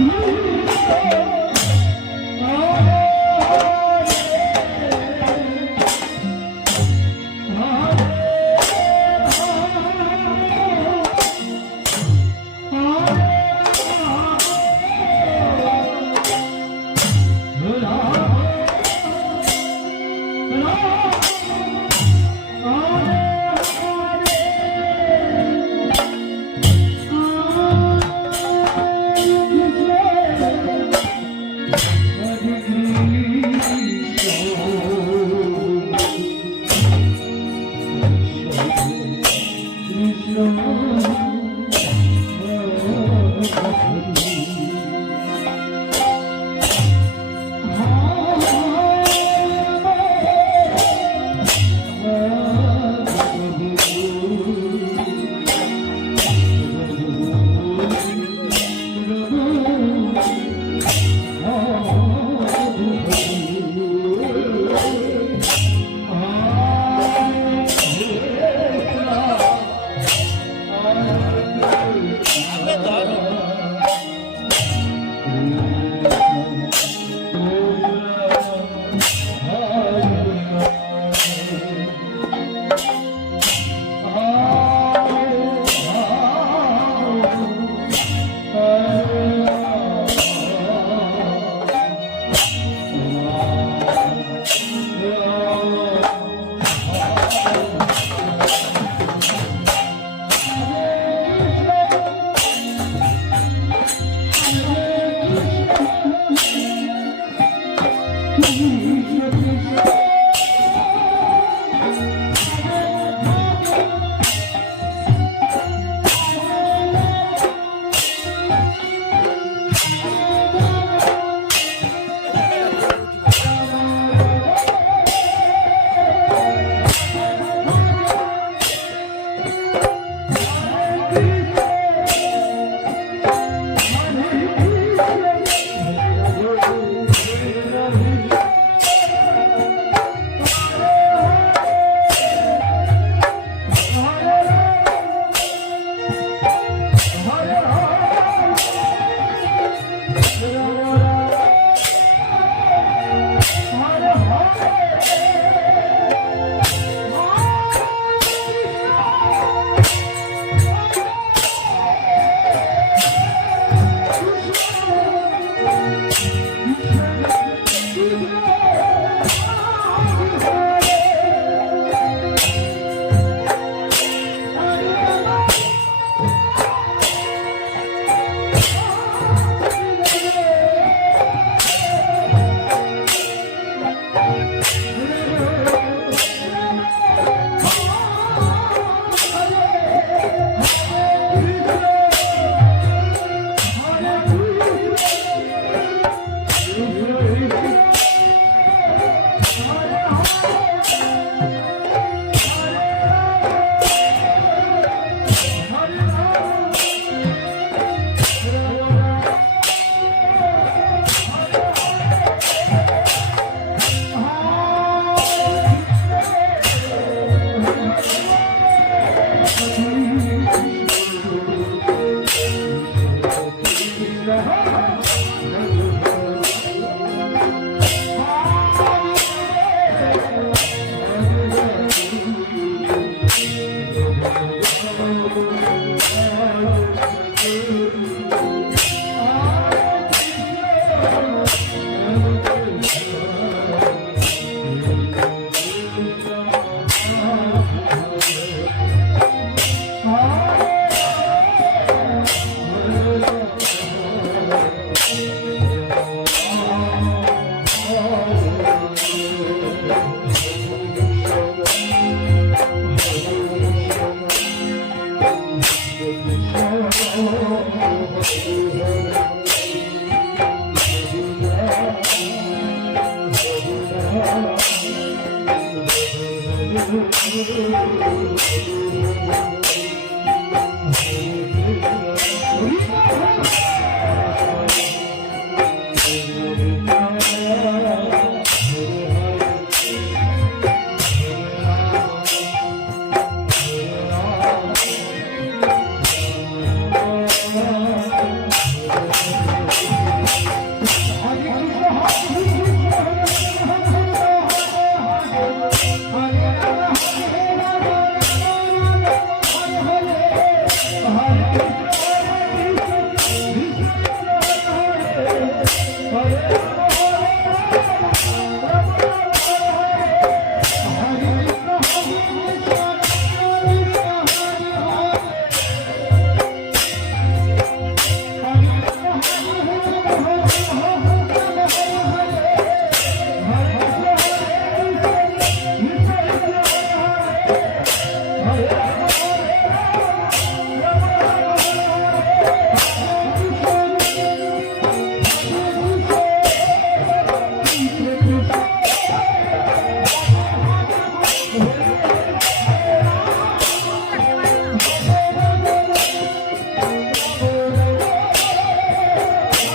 Música Oh,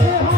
আছে